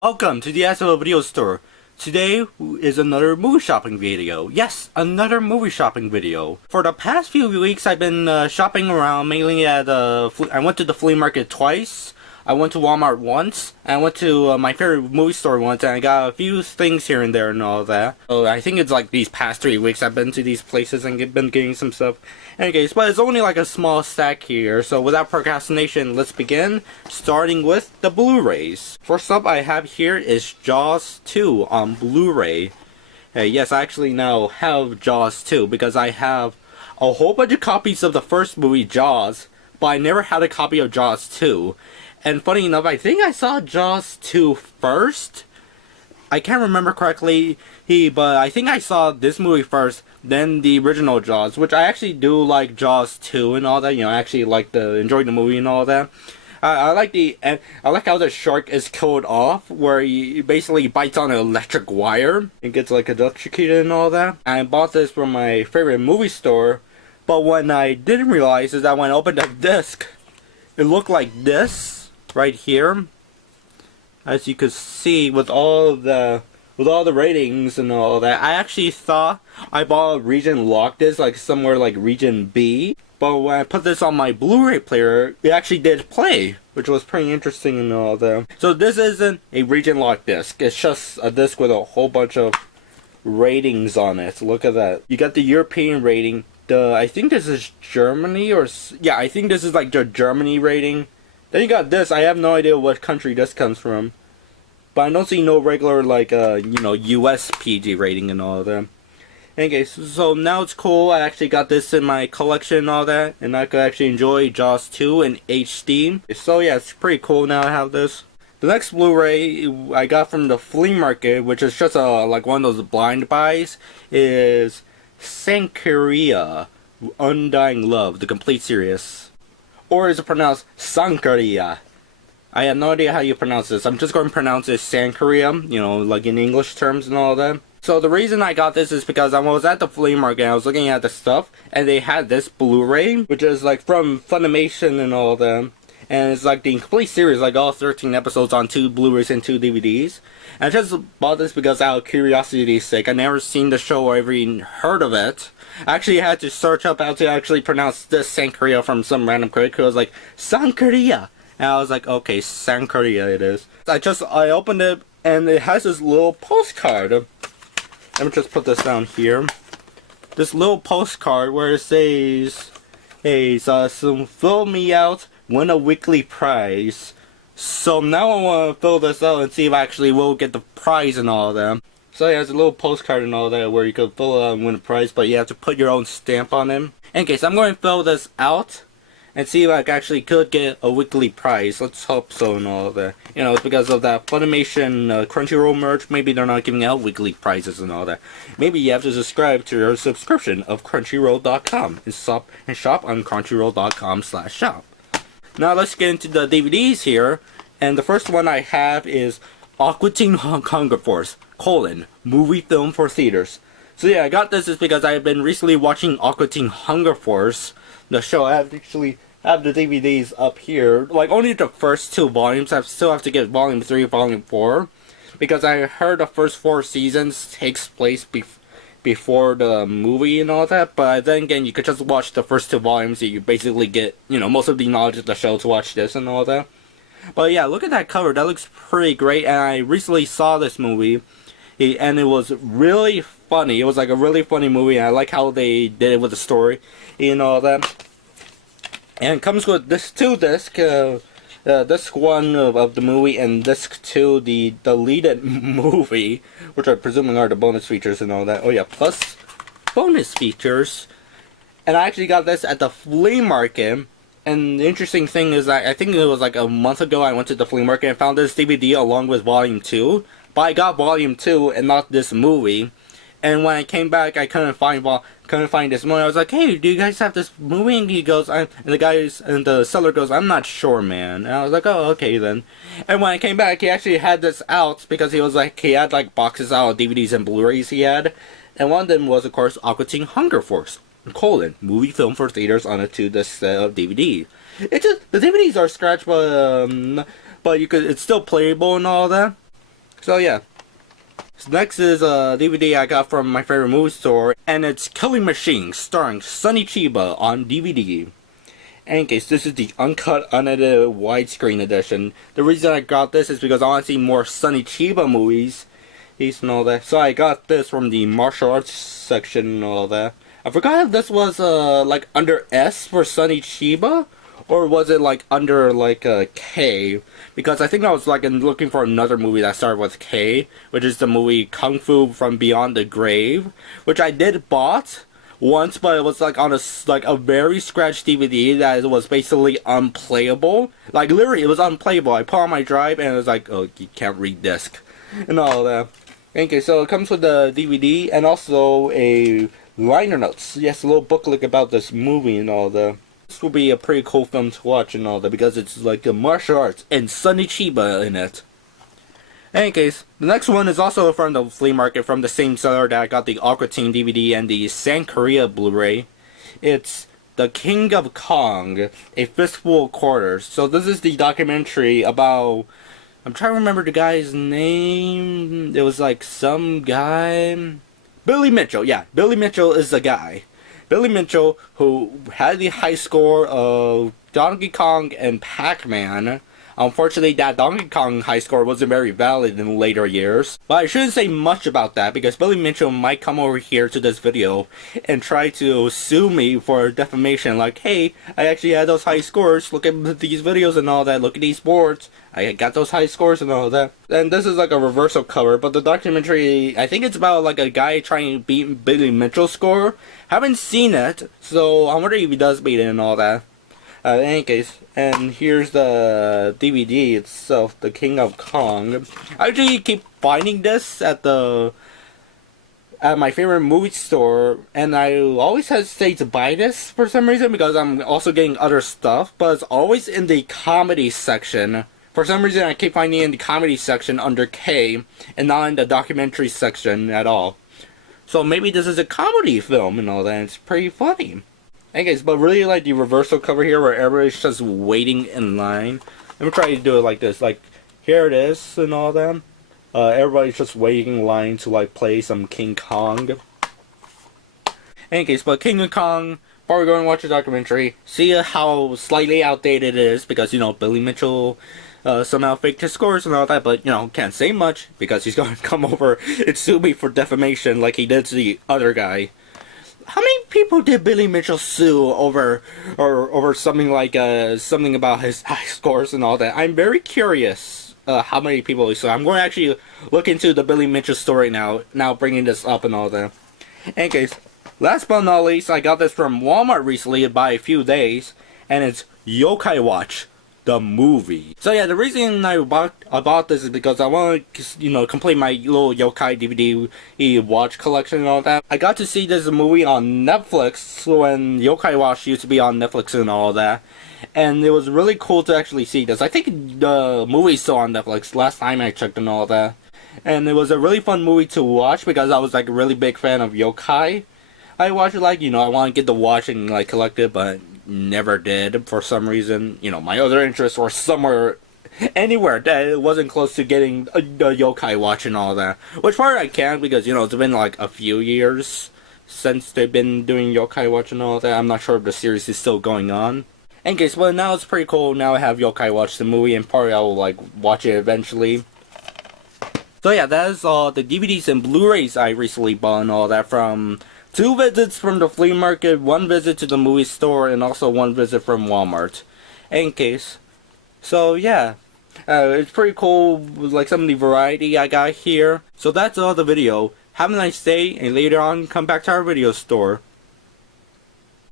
Welcome to the ACEVEDO video store. Today is another movie shopping video. Yes, another movie shopping video. For the past few weeks, I've been shopping around, mainly at I went to the flea market twice. I went to Walmart once, and I went to my favorite movie store once, and I got a few things here and there and all that. So I think it's like these past 3 weeks I've been to these places and been getting some stuff. Anyways, but it's only like a small stack here, so without procrastination, let's begin, starting with the Blu-rays. First up I have here is Jaws 2 on Blu-ray. Yes, I actually now have Jaws 2 because I have a whole bunch of copies of the first movie, Jaws, but I never had a copy of Jaws 2. And funny enough, I think I saw Jaws 2 first. I can't remember correctly, but I think I saw this movie first, then the original Jaws, which I actually do like Jaws 2 and all that. You know, I actually enjoyed the movie and all that. I like how the shark is killed off, where he basically bites on an electric wire and gets like electrocuted and all that. I bought this from my favorite movie store, but what I didn't realize is that when I opened the disc, it looked like this right here. As you could see, with all the ratings and all that, I actually thought I bought a region locked disc, like somewhere like region B. But when I put this on my Blu-ray player, it actually did play, which was pretty interesting and all that. So this isn't a region locked disc. It's just a disc with a whole bunch of ratings on it. Look at that. You got the European rating. I think this is Germany, yeah, I think this is like the Germany rating. Then you got this. I have no idea what country this comes from, but I don't see no regular like US PG rating and all of that. Okay, so now it's cool. I actually got this in my collection and all that, and I could actually enjoy Jaws 2 in HD. So yeah, it's pretty cool now I have this. The next Blu-ray I got from the flea market, which is just like one of those blind buys, is Sankaria, Undying Love, the complete series. Or is it pronounced Sankaria? I have no idea how you pronounce this. I'm just going to pronounce it Sankaria, you know, like in English terms and all that. So the reason I got this is because I was at the flea market and I was looking at the stuff, and they had this Blu-ray, which is like from Funimation and all that. And it's like the complete series, like all 13 episodes on 2 Blu-rays and 2 DVDs. And I just bought this because out of curiosity's sake. I never seen the show or ever even heard of it. I actually had to search up how to actually pronounce this Sankaria from some random critic who was like, Sankaria! And I was like, okay, Sankaria it is. I opened it and it has this little postcard. Let me just put this down here. This little postcard where it says, hey, so fill me out, win a weekly prize. So now I want to fill this out and see if I actually will get the prize and all of that. So yeah, there's a little postcard and all that where you can fill it out and win a prize, but you have to put your own stamp on it. In case, I'm going to fill this out and see if I actually could get a weekly prize. Let's hope so and all that. You know, it's because of that Funimation Crunchyroll merge. Maybe they're not giving out weekly prizes and all that. Maybe you have to subscribe to your subscription of Crunchyroll.com and shop on Crunchyroll.com/shop. Now let's get into the DVDs here. And the first one I have is Aqua Teen Hunger Force, movie film for theaters. So yeah, I got this is because I've been recently watching Aqua Teen Hunger Force, the show. I actually have the DVDs up here, like only the first 2 volumes. I still have to get volume 3, volume 4, because I heard the first 4 seasons takes place before the movie and all that. But then again, you could just watch the first 2 volumes, and you basically get, you know, most of the knowledge of the show to watch this and all that. But yeah, look at that cover. That looks pretty great. And I recently saw this movie, and it was really funny. It was like a really funny movie. And I like how they did it with the story and all that. And it comes with this 2 disc, disc 1 of the movie, and disc 2, the deleted movie, which I'm presuming are the bonus features and all that. Oh yeah, plus bonus features. And I actually got this at the flea market. And the interesting thing is that I think it was like a month ago I went to the flea market and found this DVD along with volume 2. But I got volume 2 and not this movie. And when I came back, I couldn't find this movie. I was like, hey, do you guys have this movie? And he goes, and the seller goes, I'm not sure, man. And I was like, oh, okay then. And when I came back, he actually had this out because he had like boxes out of DVDs and Blu-rays he had. And one of them was, of course, Aqua Teen Hunger Force, movie film for theaters on a 2-disc set of DVD. The DVDs are scratched, but it's still playable and all that. So yeah. So next is a DVD I got from my favorite movie store, and it's Killing Machine starring Sonny Chiba on DVD. And in case this is the uncut, unedited, widescreen edition. The reason I got this is because I want to see more Sonny Chiba movies. And all that. So I got this from the martial arts section and all that. I forgot if this was like under S for Sonny Chiba, or was it like under like a K? Because I think I was like looking for another movie that started with K, which is the movie Kung Fu from Beyond the Grave, which I did bought once, but it was like on a very scratched DVD that was basically unplayable. Like literally, it was unplayable. I put on my drive and it was like, oh, you can't read disc and all that. Okay, so it comes with the DVD and also a liner notes. Yes, a little booklet about this movie and all that. This will be a pretty cool film to watch and all that because it's like a martial arts and Sonny Chiba in it. In any case, the next one is also from the flea market from the same seller that I got the Aqua Teen DVD and the Santeria Blu-ray. It's The King of Kong, A Fistful of Quarters. So this is the documentary about... I'm trying to remember the guy's name. It was like some guy... Billy Mitchell, yeah. Billy Mitchell is the guy. Billy Mitchell, who had the high score of Donkey Kong and Pac-Man. Unfortunately, that Donkey Kong high score wasn't very valid in later years. But I shouldn't say much about that because Billy Mitchell might come over here to this video and try to sue me for defamation. Like, hey, I actually had those high scores. Look at these videos and all that. Look at these boards. I got those high scores and all that. And this is like a reversal cover, but the documentary, I think it's about like a guy trying to beat Billy Mitchell's score. Haven't seen it, so I'm wondering if he does beat it and all that. In any case, and here's the DVD itself, The King of Kong. I actually keep finding this at my favorite movie store, and I always hesitate to buy this for some reason because I'm also getting other stuff, but it's always in the comedy section. For some reason, I keep finding it in the comedy section under K, and not in the documentary section at all. So maybe this is a comedy film and all that, and it's pretty funny. Anyways, but really like the reversal cover here where everybody's just waiting in line. Let me try to do it like this. Like, here it is and all that. Everybody's just waiting in line to like play some King Kong. Anyways, but King of Kong, before we go and watch the documentary, see how slightly outdated it is because, you know, Billy Mitchell somehow faked his scores and all that, but, you know, can't say much because he's going to come over and sue me for defamation like he did to the other guy. How many people did Billy Mitchell sue over something like something about his high scores and all that? I'm very curious how many people he sued. I'm going to actually look into the Billy Mitchell story now bringing this up and all that. In any case, last but not least, I got this from Walmart recently by a few days, and it's Yokai Watch, the movie. So yeah, the reason I bought this is because I want to, you know, complete my little Yokai DVD watch collection and all that. I got to see this movie on Netflix when Yokai Watch used to be on Netflix and all that. And it was really cool to actually see this. I think the movie's still on Netflix last time I checked and all that. And it was a really fun movie to watch because I was like a really big fan of Yokai. I watched it like, you know, I want to get the watch and like collect it, but never did for some reason. You know, my other interests were somewhere, anywhere that it wasn't close to getting a Yokai Watch and all that. Which part I can because, you know, it's been like a few years since they've been doing Yokai Watch and all that. I'm not sure if the series is still going on. In case, well, now it's pretty cool. Now I have Yokai Watch the movie, and probably I will like watch it eventually. So yeah, that is all the DVDs and Blu-rays I recently bought and all that from 2 visits from the flea market, 1 visit to the movie store, and also 1 visit from Walmart. In case. So yeah, it's pretty cool with like some of the variety I got here. So that's all the video. Have a nice day, and later on come back to our video store.